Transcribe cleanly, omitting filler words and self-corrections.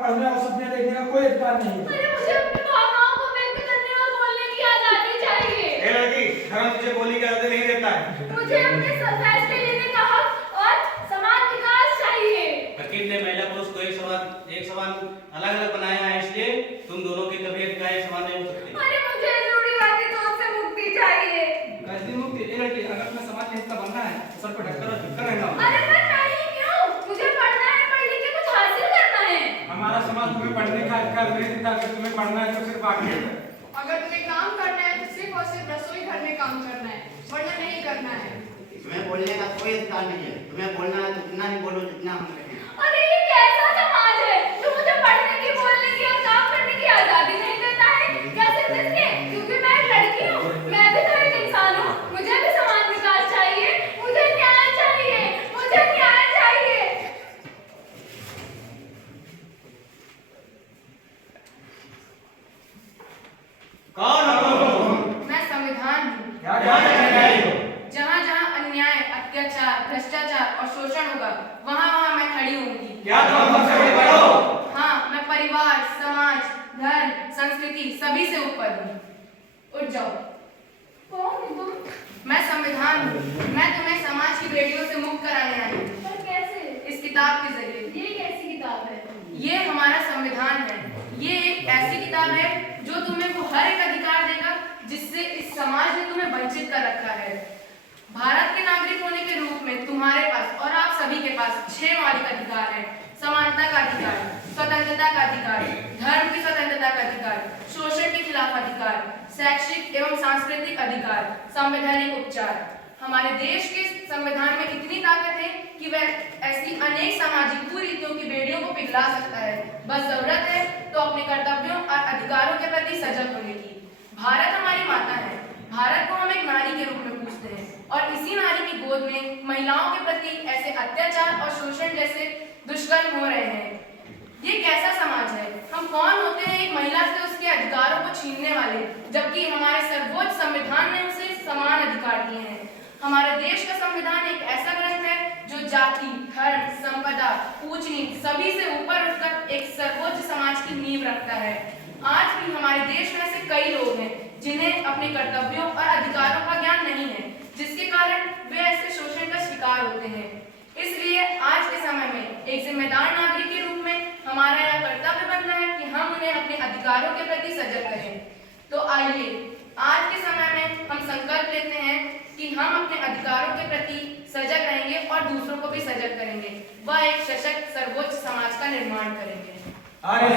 पढ़ने और सपने देखने का कोई अधिकार नहीं है। अरे मुझे अपनी भावनाओं को व्यक्त करने और बोलने की आजादी चाहिए। ए लड़की, धर्म तुझे बोलने की आजादी नहीं देता है। मुझे अपने फैसले लेने का हक और समान विकास चाहिए। फकीर ने महिला पुरुष को एक समान अलग अलग बनाया है, इसलिए तुम दोनों के कभी अधिकार एक समान नहीं हो सकते। अरे मुझे रूढ़िवादी सोच से मुक्ति चाहिए। कैसी मुक्ति? ए लड़की, अगर तुम्हें समाज का हिस्सा बनना है तो सर पर ढककर और झुककर रहना होगा। अरे मैं नहीं क्यों? मुझे पढ़ना है, पढ़ लिख के कुछ हासिल करना है। हमारा समाज तुम्हें पढ़ने का अधिकार नहीं देता। अगर तुम्हें पढ़ना है तो सिर्फ आगे है। अगर तुम्हें काम करना है तो सिर्फ और सिर्फ रसोई घर में काम करना है, वरना नहीं करना है। तुम्हें बोलने का कोई अधिकार नहीं है। तुम्हें बोलना है तो उतना ही बोलो जितना हम कहें। अरे ये कैसा समाज है जो मुझे पढ़ने की, बोलने की और काम करने की आजादी नहीं देता है? कैसे किसके? क्योंकि मैं एक लड़की हूँ, मैं भी तो एक इंसान हूँ। मुझे भी समान विकास चाहिए, मुझे न्याय चाहिए, मुझे न्याय चाहिए। कौन हो तुम? मैं संविधान हूँ। क्या कहना है हो? जहाँ जहाँ अन्याय, अत्याचार, भ्रष्टाचार और शोषण होगा, वहाँ वहाँ मैं खड़ी होंगी। क्या तुम सबसे भी बड़े हो? हाँ, मैं परिवार, समाज, धर्म, संस्कृति सभी से ऊपर हूँ। उठ जाओ। कौन हो तुम? मैं संविधान हूँ। मैं तुम्हें समाज की बेटियों से मुक्त कराने आई हूँ। पर कैसे? इस किताब के जरिए। ये कैसी किताब है? ये हमारा संविधान है। ये एक ऐसी किताब है जो तुम्हें वो हर एक अधिकार देगा जिससे इस समाज ने तुम्हें वंचित कर रखा है। भारत के नागरिक होने के रूप में तुम्हारे पास और आप सभी के पास 6 मौलिक अधिकार हैं। समानता का अधिकार, स्वतंत्रता का अधिकार, धर्म की स्वतंत्रता का अधिकार, शोषण के खिलाफ अधिकार, शैक्षिक एवं सांस्कृतिक अधिकार, संवैधानिक उपचार। हमारे देश के संविधान में इतनी ताकत है कि वह ऐसी अनेक सामाजिक कुरीतियों की बेड़ियों को पिघला सकता है। बस जरूरत है तो अपने कर्तव्यों और अधिकारों के प्रति सजग होने की। भारत हमारी माता है। भारत को हम एक नारी के रूप में पूजते हैं और इसी नारी की गोद में महिलाओं के प्रति ऐसे अत्याचार और शोषण जैसे दुष्कर्म हो रहे हैं। ये कैसा समाज है? हम कौन होते हैं एक महिला से उसके अधिकारों को छीनने वाले, जबकि हमारे सर्वोच्च संविधान ने उसे समान अधिकार दिए हैं। हमारे देश का संविधान एक ऐसा ग्रंथ है जो जाति, धर्म, संपदा, ऊंच नीच सभी से ऊपर उठकर एक सर्वोच्च समाज की नींव रखता है। आज भी हमारे देश में ऐसे कई लोग हैं जिन्हें अपने कर्तव्यों और अधिकारों का ज्ञान नहीं है, जिसके कारण वे ऐसे शोषण का शिकार होते हैं। इसलिए आज के समय में एक जिम्मेदार नागरिक के रूप में हमारा यह कर्तव्य बनता है कि हम उन्हें अपने अधिकारों के प्रति सजग करें। तो आइए आज के समय में हम संकल्प लेते हैं कि हम अपने अधिकारों के प्रति सजग रहेंगे और दूसरों को भी सजग करेंगे। वह एक सशक्त सर्वोच्च समाज का निर्माण करेंगे। अरे